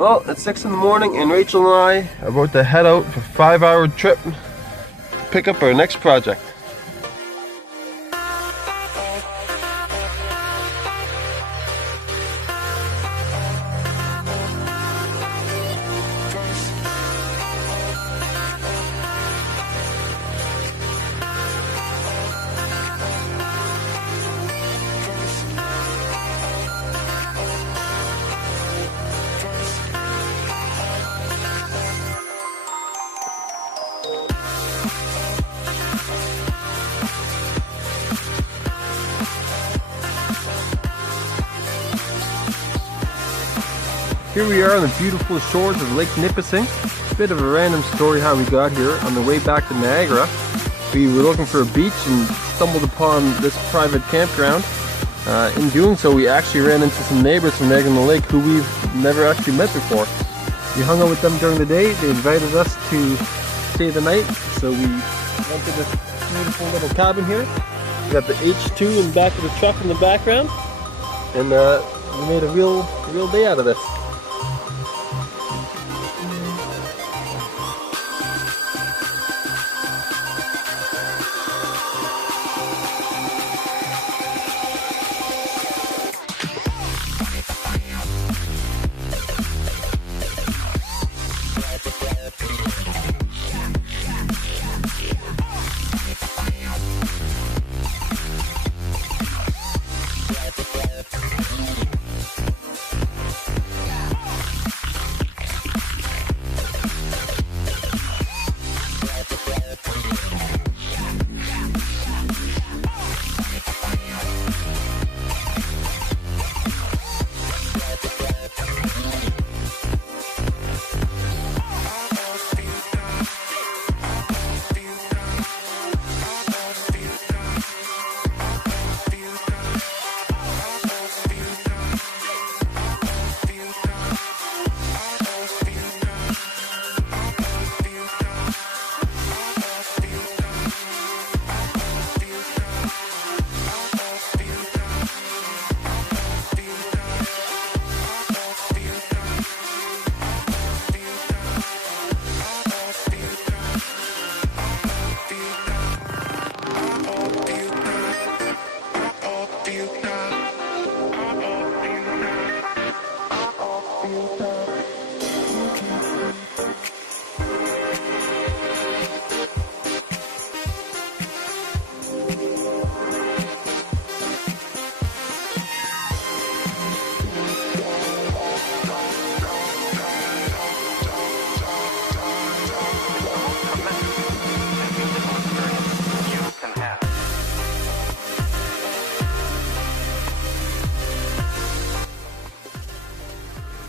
Well, it's 6 in the morning and Rachel and I are about to head out for a 5-hour trip to pick up our next project. Here we are on the beautiful shores of Lake Nipissing. Bit of a random story how we got here. On the way back to Niagara, we were looking for a beach and stumbled upon this private campground. In doing so, we actually ran into some neighbors from Niagara on the Lake who we've never actually met before. We hung out with them during the day. They invited us to stay the night, so we rented this beautiful little cabin here. We got the H2 in the back of the truck in the background, and we made a real day out of this.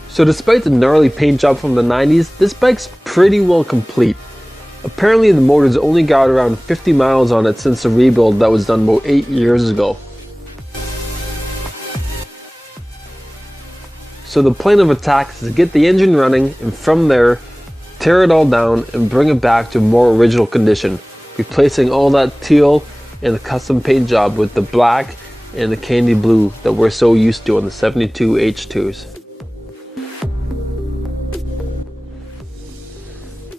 So despite the gnarly paint job from the 90s, this bike's pretty well complete. Apparently the motor's only got around 50 miles on it since the rebuild that was done about 8 years ago. So the plan of attack is to get the engine running and from there, tear it all down and bring it back to a more original condition, replacing all that teal and the custom paint job with the black and the candy blue that we're so used to on the 72 H2s.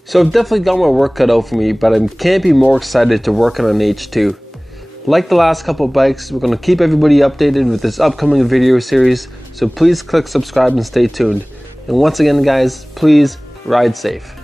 So I've definitely got my work cut out for me, but I can't be more excited to work on an H2. Like the last couple of bikes, we're going to keep everybody updated with this upcoming video series, so please click subscribe and stay tuned. And once again guys, please ride safe.